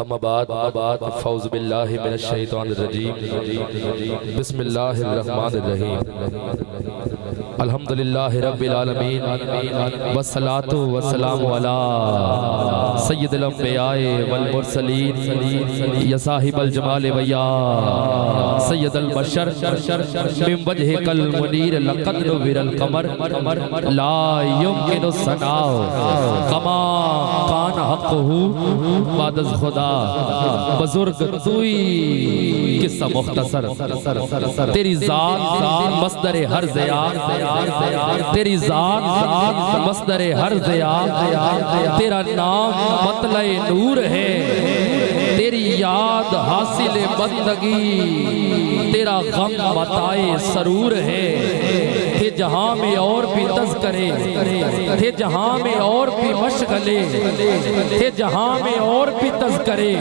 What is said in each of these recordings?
اما بعد فوز باللہ من الشیطان الرجیم بسم اللہ الرحمن الرحیم الحمدللہ رب العالمین والصلاة والسلام علی سید الانبیاء والمرسلین یا صاحب الجمال ویا سید البشر من وجہ کل منیر لقد نور القمر لا يمکن الثناء کما کان حقہ بعد از خدا بزرگ توئی قصہ مختصر تیری ذات مصدر ہر زیاد تیری ذات مصدر ہر زیاد تیرا نام مطلع نور ہے تیری یاد حاصل بندگی تیرا غم متاع سرور ہے تھے جہاں میں اور بھی تذکرے تھے جہاں میں اور بھی مشغلے تھے جہاں میں اور بھی تذکرے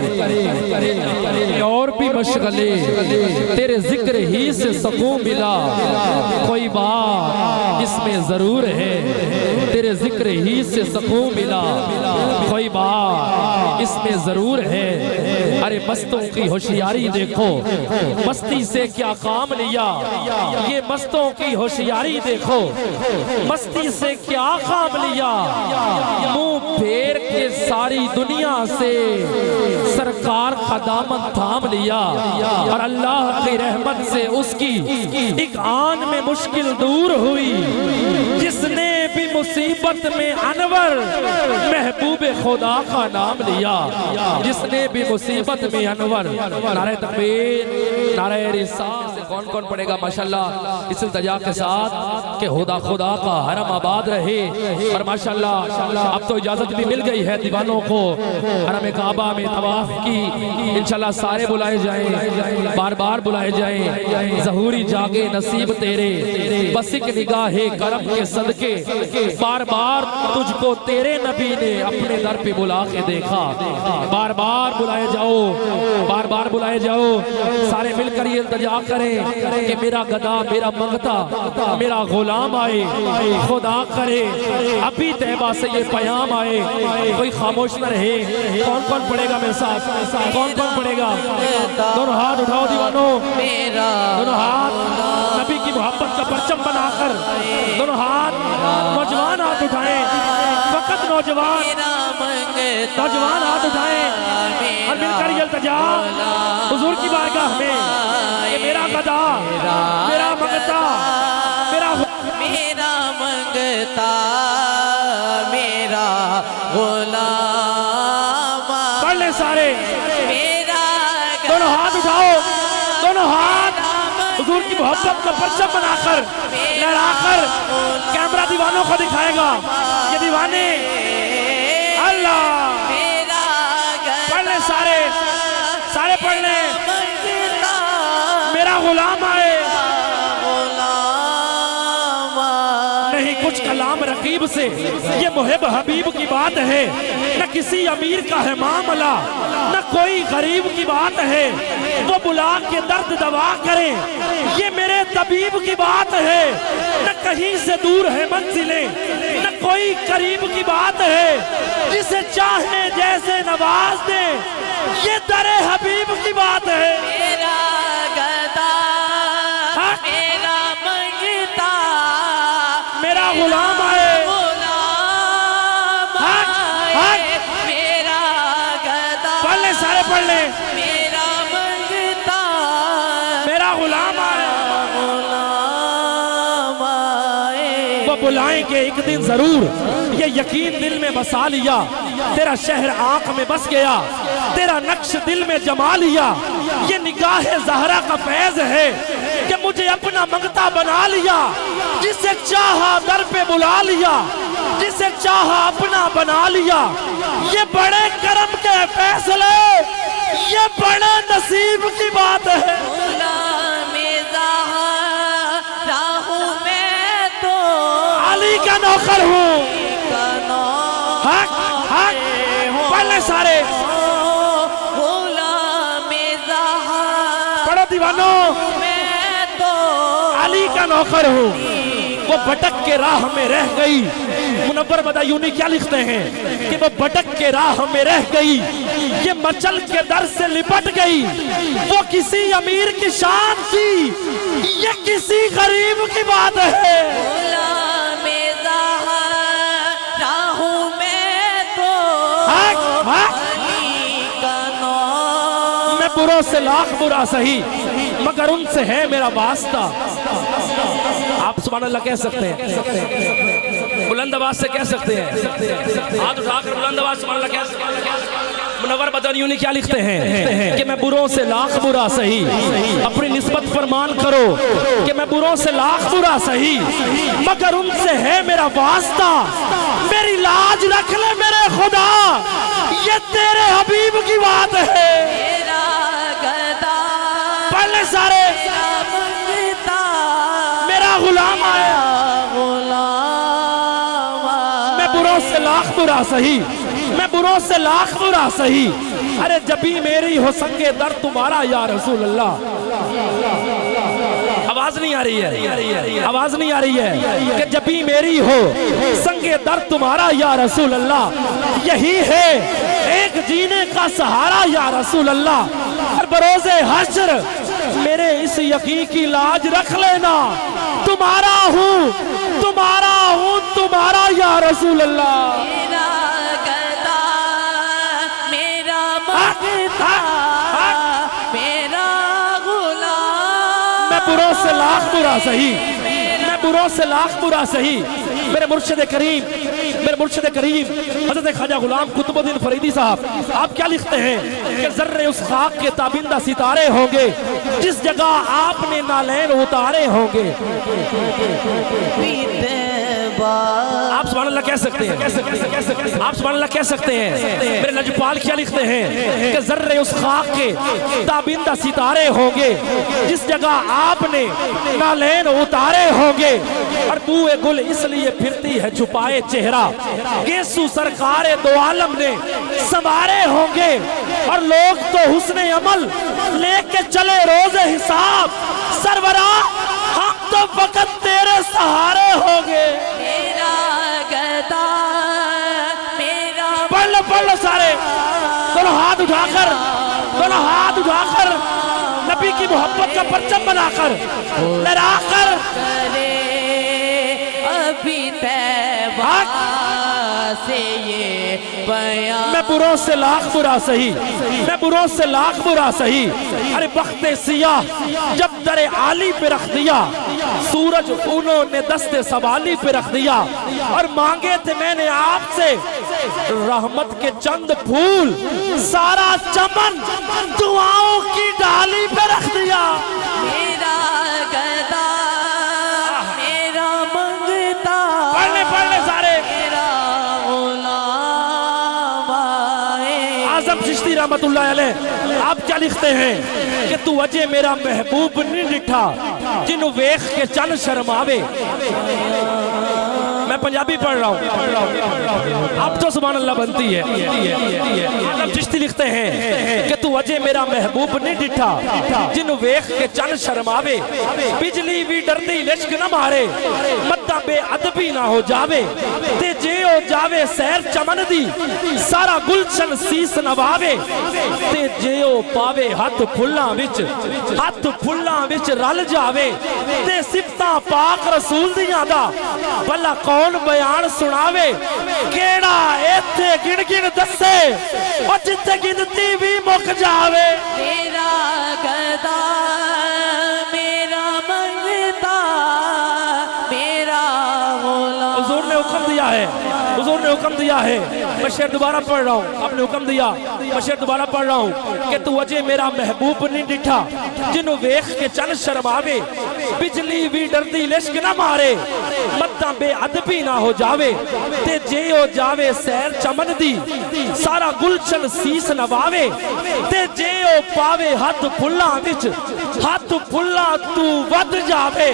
اور بھی مشغلے تیرے ذکر ہی سے سکون ملا کوئی بات اس میں ضرور ہے تیرے ذکر ہی سے سکون ملا کوئی بات اس میں ضرور ہے ارے مستوں کی ہوشیاری دیکھو مستی سے کیا کام لیا یہ مستوں کی ہوشیاری دیکھو مستی سے کیا کام لیا منہ پھیر کے ساری دنیا سے سرکار کا دامن تھام لیا اور اللہ کی رحمت سے اس کی ایک آن میں مشکل دور ہوئی جس نے بھی مصیبت میں انور محبوب خدا کا نام لیا جس نے بھی مصیبت میں انور نعرہ تکبیر نعرہ رسالت سے کون پڑھے گا ماشاءاللہ اس التجا کے ساتھ کہ خدا کا حرم آباد رہے اور ماشاءاللہ اب تو اجازت بھی مل گئی ہے دیوانوں کو حرم کعبہ میں طواف کی انشاءاللہ سارے بلائے جائیں بار بار بلائے جائیں ظہوری جاگے نصیب تیرے بس ایک نگاہ کرم کے صدقے بار بار تجھ کو تیرے نبی نے اپنے در پہ بلا کے دیکھا بار بار بلائے جاؤ بار بار بلائے جاؤ سارے مل کر یہ التجا کریں کہ میرا گدا میرا منگتا میرا غلام آئے خدا کرے ابھی طیبہ سے یہ پیام آئے کوئی خاموش نہ رہے کون پڑھے گا میرے ساتھ کون پڑھے گا دونوں ہاتھ اٹھاؤ دیوانوں دونوں ہاتھ نبی کی محبت کا پرچم بنا کر دونوں ہاتھ نوجوان ہاتھ اٹھائیں فقط نوجوان ہاتھ اٹھائیں اور مل کر یہ التجا حضور کی بارگاہ میں کہ میرا گدا میرا منگتا میرا منگتا میرا غلام پڑھ لیں سارے میرا دونوں ہاتھ اٹھاؤ دونوں ہاتھ حضور کی محبت کا پرچم بنا کر لہرا کر کیمرہ دیوانوں کو دکھائے گا یہ دیوانے اللہ پڑھ لیں سارے پڑھ لیں میرا غلام آئے نہیں کچھ کلام رقیب سے یہ محب حبیب کی بات ہے نہ کسی امیر کا ہے معاملہ نہ کوئی غریب کی بات ہے وہ بلا کے درد دوا کریں یہ میرے طبیب کی بات ہے نہ کہیں سے دور ہے منزلیں نہ کوئی قریب کی بات ہے جسے چاہے جیسے نواز دے یہ در حبیب کی بات ہے میرا گدا میرا منگتا میرا غلام آئے میرا گدا پڑھ لیں سارے پڑھ لیں میرا منگتا میرا غلام آئے وہ بلائیں گے ایک دن ضرور یہ یقین دل میں بسا لیا تیرا شہر آنکھ میں بس گیا تیرا نقش دل میں جما لیا یہ نگاہ زہرا کا فیض ہے کہ مجھے اپنا منگتا بنا لیا جسے چاہا در پہ بلا لیا جسے چاہا اپنا بنا لیا یہ بڑے کرم کے فیصلے یہ بڑے نصیب کی بات ہے غلام زہرا ہوں میں تو علی کا نوکر ہوں حق پڑھ لیں سارے غلام زہرا پڑھو دیوانوں میں تو علی کا نوکر ہوں وہ بھٹک کے راہ میں رہ گئی منور بدایونی کیا لکھتے ہیں کہ وہ بھٹک کے راہ میں رہ گئی، یہ مچل کے در سے لپٹ گئی، وہ کسی امیر کی شان تھی، یہ کسی غریب کی بات ہے۔ غلام زہرا ہوں میں تو علی کا نام، میں بروں سے لاکھ برا سہی مگر ان سے ہے میرا واسطہ۔ آپ سبحان اللہ کہہ سکتے ہیں، بلند آواز سے کہہ سکتے ہیں، ہاتھ اٹھا کر بلند آواز سبحان اللہ کہہ سکتے ہیں۔ منور بدایونی کیا لکھتے ہیں کہ میں بروں سے لاکھ برا سہی، اپنی نسبت فرمان کرو کہ میں بروں سے لاکھ برا سہی مگر ان سے ہے میرا واسطہ، میری لاج رکھ لے میرے خدا، یہ تیرے حبیب کی بات ہے۔ میرا گدا پڑھ لیں سارے، منگتا میرا غلام آیا، غلام میں بروں سے لاکھ برا سہی، میں بروں سے لاکھ برا سہی، ارے جبھی میری ہو سنگے در تمہارا یا رسول اللہ۔ آواز نہیں آ رہی ہے، آواز نہیں آ رہی ہے کہ جبھی میری ہو سنگے در تمہارا یا رسول اللہ، یہی ہے ایک جینے کا سہارا یا رسول اللہ۔ اور بروز حشر میرے اس یقین کی لاج رکھ لینا، تمہارا ہوں تمہارا ہوں تمہارا یا رسول اللہ۔ میرا گدا میرا منگتا میرا غلام، میں بروں سے لاکھ برا سہی، میں بروں سے لاکھ برا سہی، میرے مرشد کریم حضرت خواجہ غلام قطب الدین فریدی صاحب آپ کیا لکھتے ہیں کہ ذرے اس خاک کے تابندہ ستارے ہوں گے جس جگہ آپ نے نالین اتارے ہوں گے۔ آپ سبحان اللہ کہہ سکتے ہیں، آپ سبحان اللہ کہہ سکتے ہیں۔ میرے لجپال کیا لکھتے ہیں کہ ذرے اس خاک کے تابندہ ستارے ہوں گے جس جگہ آپ نے نالین اتارے ہوں گے، اور بوئے گل اس لیے پھرتی ہے چھپائے چہرہ، گیسو سرکار دو عالم نے سنوارے ہوں گے، اور لوگ تو حسن عمل لے کے چلے روز حساب، سربراہ ہم تو وقت تیرے سہارے ہوں گے۔ میرا گدا میرا پڑھ لو سارے، دونوں ہاتھ اٹھا کر، دونوں ہاتھ اٹھا کر، نبی کی محبت کا پرچم بنا کر لہرا کر، کرے ابھی طیبہ سے یہ بیان، میں بروں سے لاکھ برا سہی، میں بروں سے لاکھ برا سہی، ارے بخت سیاہ جب در عالی پہ رکھ دیا، سورج انہوں نے دست سوالی پہ رکھ دیا، اور مانگے تھے میں نے آپ سے رحمت کے چند پھول، سارا چمن دعاؤں کی ڈالی پہ رکھ دیا۔ میرا گدا میرا منگتا پڑھ لے سارے، میرا غلام آئے، اعظم چشتی رحمت اللہ علیہ آپ کیا لکھتے ہیں کہ تو اجے میرا محبوب نہیں ڈٹھا جنہوں ویخ کے چن شرماوے۔ میں پنجابی پڑھ رہا ہوں، اب تو سبحان اللہ بنتی ہے۔ اعظم چشتی لکھتے ہیں کہ تو اجے میرا محبوب نہیں ڈٹھا جنہوں ویخ کے چن شرماوے، بجلی بھی ڈردی لشک نہ مارے، مدہ بے ادبی نہ ہو جاوے، تے جے ہو جاوے سیر چمن دی، سارا گلشن سیس نواوے، تے جے ہو پاوے ہاتھ پھلاں وچ رل جاوے، تے صفتاں پاک رسول دیاں دا بھلا کون بیان سناوے، کیڑا ایتھے گن گن دسے اور جتے گنتی بھی مک جاوے۔ میرا گدا میرا منگتا میرا غلام، حضور نے حکم دیا ہے، حضور نے حکم دیا ہے، میں شعر دوبارہ پڑھ رہا ہوں، آپ نے حکم دیا، میں شعر دوبارہ پڑھ رہا ہوں کہ تو اجے میرا محبوب نہیں ڈٹھا جنہوں ویخ کے چن شرماوے، بجلی بھی ڈردی لشک نہ مارے، مدہ بے ادبی نہ ہو جاوے، تے جے ہو جاوے سیر چمن دی، سارا گلشن سیس نواوے، تے جے ہو پاوے ہاتھ پھلاں وچ ہاتھ پھلاں تو ود جاوے،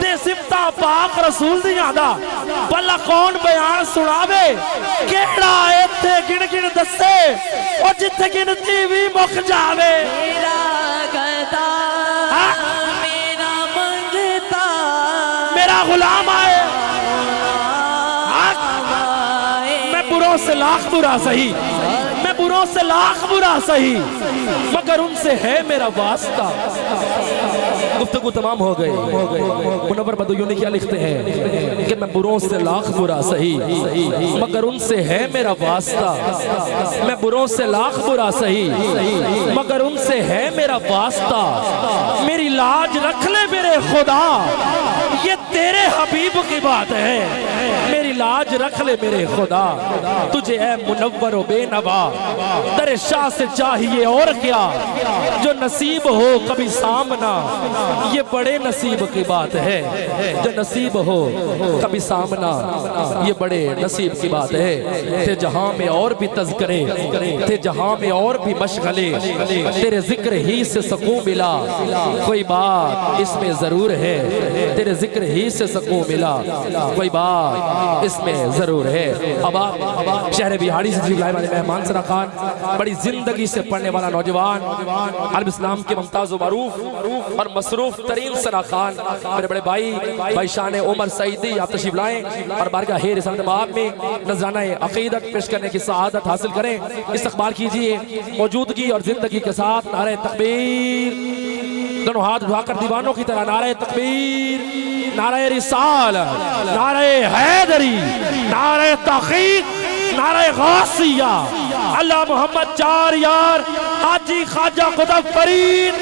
تے صفتاں پاک رسول دیاں دا بھلا کون بیان سناوے، کیڑا ایتھے گن گن دسے اور جتھے گنتی بھی مک جاوے۔ میرا گدا میرا منگتا میرا غلام آئے، سے لاکھ برا سہی، میں بروں سے لاکھ برا سہی، مگر ان سے ہے میرا واسطہ۔ گفتگو تمام ہو گئی۔ منور بدویونی کیا لکھتے ہیں کہ میں بروں سے لاکھ برا سہی مگر ان سے ہے میرا واسطہ، میں بروں سے لاکھ برا سہی مگر ان سے ہے میرا واسطہ، میری لاج رکھ لے میرے خدا، یہ تیرے حبیب کی بات ہے، میری لاج رکھ لے میرے خدا، تجھے اے منور و بے نوا در شاہ سے چاہیے اور کیا، جو نصیب ہو کبھی سامنا، یہ بڑے نصیب کی بات ہے، جو نصیب ہو کبھی سامنا، یہ بڑے نصیب کی بات ہے۔ تھے جہاں میں اور بھی تذکرے، تھے جہاں میں اور بھی مشغلے، تیرے ذکر ہی سے سکون ملا، کوئی بات اس میں ضرور ہے، تیرے ذکر ہی سے سکون ملا، کوئی بات اس میں ضرور ہے۔ اب آپ شہر بہاڑی سے تشریف لائے والے مہمان سرا خان، بڑی زندگی سے پڑھنے والا نوجوان، عالم اسلام کے ممتاز و معروف اور مصروف ترین سرا خان، میرے بڑے بھائی شان عمر سعیدی، آپ تشریف لائیں اور بارگاہ رسالت مآب میں نذرانہ عقیدت پیش کرنے کی سعادت حاصل کریں۔ استقبال کیجئے موجودگی اور زندگی کے ساتھ نعرہ تکبیر، دونوں ہاتھ اٹھا کر دیوانوں کی طرح نعرہ تکبیر، نعرہ رسالت، نعرہ حیدری، نعرہ تحقیق، نعرہ غوثیہ، اللہ محمد چار یار، حاجی خواجہ قطب فرید